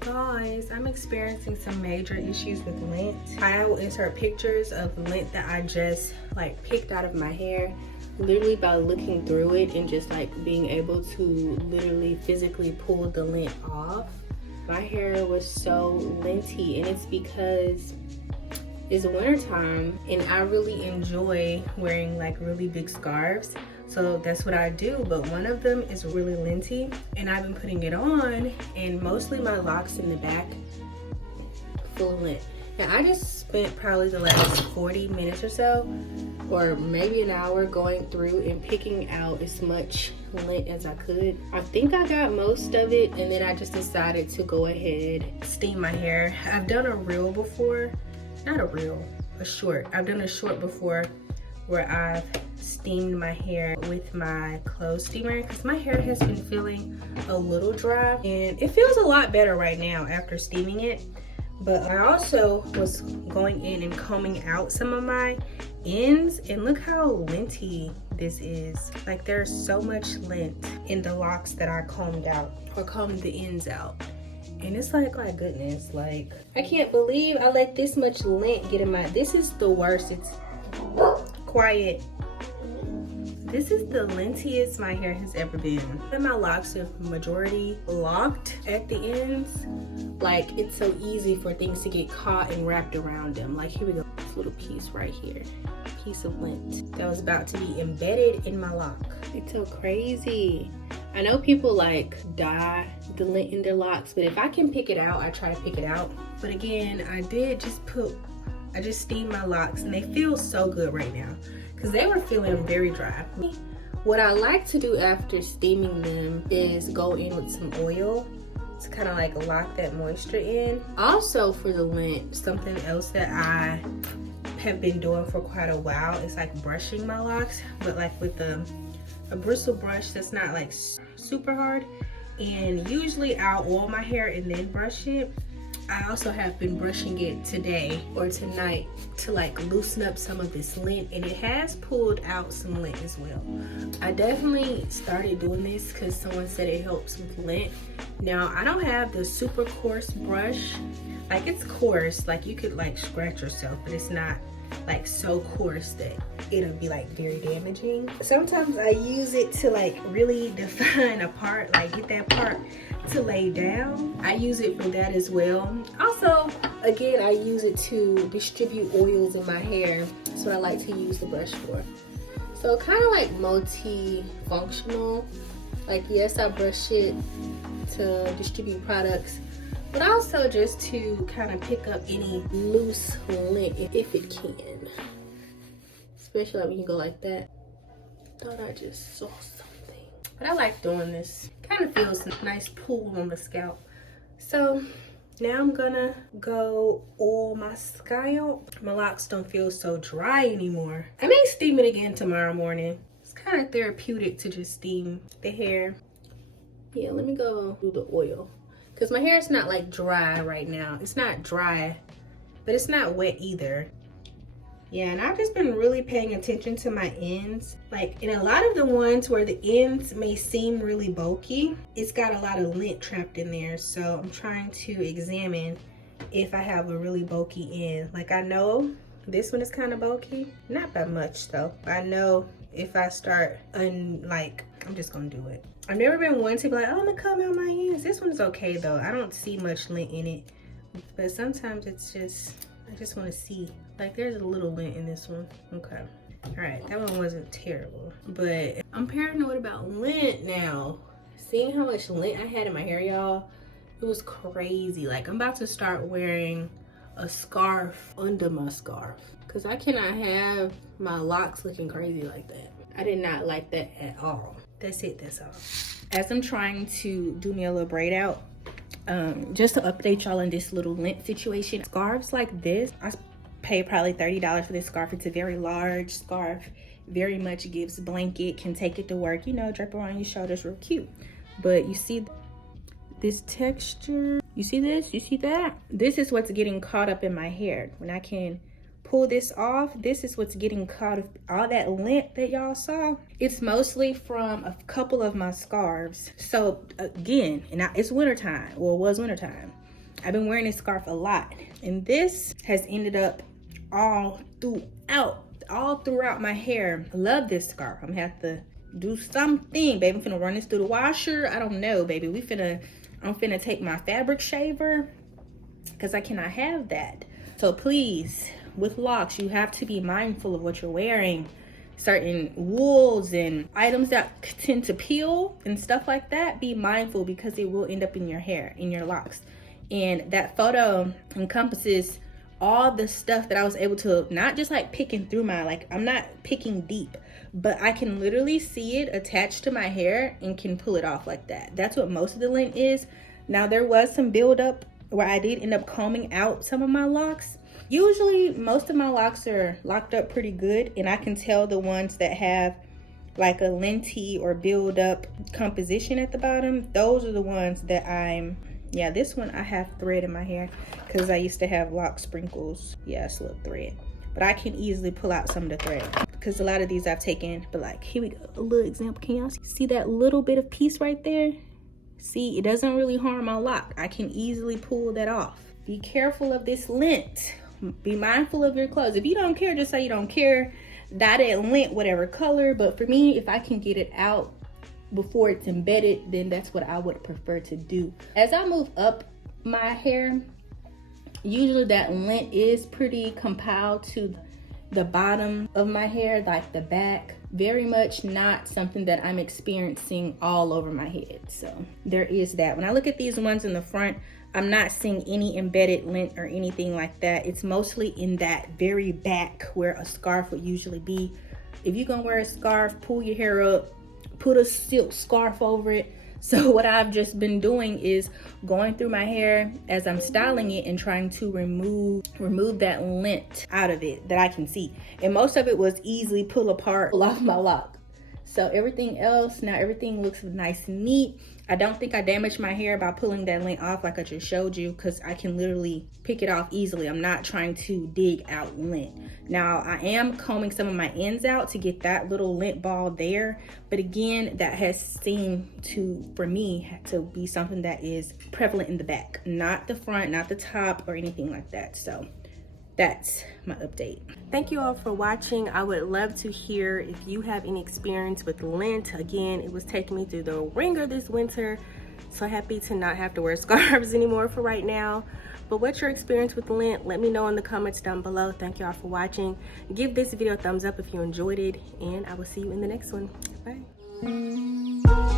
guys, I'm experiencing some major issues with lint. I will insert pictures of lint that I just like picked out of my hair, literally by looking through it and just like being able to literally physically pull the lint off. My hair was so linty, and it's because it's wintertime and I really enjoy wearing like really big scarves. So that's what I do, but one of them is really linty and I've been putting it on, and mostly my locks in the back full of lint. Now I just spent probably the last 40 minutes or so, or maybe an hour, going through and picking out as much lint as I could. I think I got most of it, and then I just decided to go ahead, steam my hair. I've done a reel before, not a reel, a short. I've done a short before where I've steamed my hair with my clothes steamer, because my hair has been feeling a little dry and it feels a lot better right now after steaming it. But I also was going in and combing out some of my ends, and look how linty this is. Like there's so much lint in the locks that I combed out, or combed the ends out. And it's like, my goodness, like I can't believe I let this much lint get in my, this is the worst. It's quiet. This is the lintiest my hair has ever been. And my locks are majority locked at the ends. Like it's so easy for things to get caught and wrapped around them. Like here we go, this little piece right here, piece of lint that was about to be embedded in my lock. It's so crazy. I know people like dye the lint in their locks, but if I can pick it out, I try to pick it out. But again, I just steamed my locks and they feel so good right now, because they were feeling very dry. What I like to do after steaming them is go in with some oil to kind of like lock that moisture in. Also for the lint, something else that I have been doing for quite a while is like brushing my locks, but like with a bristle brush that's not like super hard. And usually I'll oil my hair and then brush it. I also have been brushing it today or tonight to like loosen up some of this lint, and it has pulled out some lint as well. I definitely started doing this because someone said it helps with lint. Now I don't have the super coarse brush. Like it's coarse, like you could like scratch yourself, but it's not like so coarse that it'll be like very damaging. Sometimes I use it to like really define a part, like get that part to lay down. I use it for that as well. Also, again, I use it to distribute oils in my hair. That's what I like to use the brush for. So kind of like multi-functional. Like yes, I brush it to distribute products, but also just to kind of pick up any loose lint if it can. Especially when you go like that. Thought I just saw something. But I like doing this. Kind of feels a nice pull on the scalp. So now I'm gonna go oil my scalp. My locks don't feel so dry anymore. I may steam it again tomorrow morning. It's kind of therapeutic to just steam the hair. Yeah, let me go do the oil, because my hair is not like dry right now. It's not dry, but it's not wet either. Yeah, and I've just been really paying attention to my ends. Like in a lot of the ones where the ends may seem really bulky, it's got a lot of lint trapped in there. So I'm trying to examine if I have a really bulky end. Like I know this one is kind of bulky, not that much though. I know if I start I'm just gonna do it. I've never been one to be like, oh, I'm gonna comb out my ends. This one's okay though. I don't see much lint in it, but sometimes it's just, I just want to see. Like there's a little lint in this one. Okay. All right, that one wasn't terrible, but I'm paranoid about lint now. Seeing how much lint I had in my hair, y'all, it was crazy. Like I'm about to start wearing a scarf under my scarf, because I cannot have my locks looking crazy like that. I did not like that at all. That's it, that's all. As I'm trying to do me a little braid out, just to update y'all on this little lint situation, scarves like this, I paid probably $30 for this scarf. It's a very large scarf, very much gives blanket, can take it to work, you know, drape around your shoulders, real cute. But you see this texture, you see this, you see that? This is what's getting caught up in my hair. When I can pull this off, this is what's getting caught up. All that lint that y'all saw, it's mostly from a couple of my scarves. So again, and it's wintertime, or it was wintertime, I've been wearing this scarf a lot, and this has ended up all throughout my hair. I love this scarf. I'm gonna have to do something, baby. I'm finna run this through the washer. I don't know, baby. I'm finna take my fabric shaver because I cannot have that. So please, with locks, you have to be mindful of what you're wearing. Certain wools and items that tend to peel and stuff like that, be mindful because it will end up in your hair, in your locks. And that photo encompasses all the stuff that I was able to, not just like picking through my, like I'm not picking deep, but I can literally see it attached to my hair and can pull it off like that. That's what most of the lint is. Now there was some buildup where I did end up combing out some of my locks. Usually most of my locks are locked up pretty good, and I can tell the ones that have like a linty or buildup composition at the bottom. Those are the ones that yeah, this one I have thread in my hair because I used to have lock sprinkles. Yeah, it's a little thread, but I can easily pull out some of the thread because a lot of these I've taken. But like, here we go, a little example. Can y'all see that little bit of piece right there? See, it doesn't really harm my lock. I can easily pull that off. Be careful of this lint. Be mindful of your clothes. If you don't care, just say you don't care. Dye it lint whatever color, but for me, if I can get it out before it's embedded, then that's what I would prefer to do. As I move up my hair, usually that lint is pretty compiled to the bottom of my hair, like the back. Very much not something that I'm experiencing all over my head. So there is that. When I look at these ones in the front, I'm not seeing any embedded lint or anything like that. It's mostly in that very back where a scarf would usually be. If you're gonna wear a scarf, pull your hair up, put a silk scarf over it. So what I've just been doing is going through my hair as I'm styling it and trying to remove that lint out of it that I can see. And most of it was easily pull apart off my lock. So everything else, now everything looks nice and neat. I don't think I damaged my hair by pulling that lint off like I just showed you, because I can literally pick it off easily. I'm not trying to dig out lint. Now I am combing some of my ends out to get that little lint ball there. But again, that has seemed to, for me, to be something that is prevalent in the back, not the front, not the top or anything like that. So that's my update. Thank you all for watching. I would love to hear if you have any experience with lint. Again, it was taking me through the ringer this winter. So happy to not have to wear scarves anymore for right now. But what's your experience with lint? Let me know in the comments down below. Thank you all for watching. Give this video a thumbs up if you enjoyed it, and I will see you in the next one. Bye.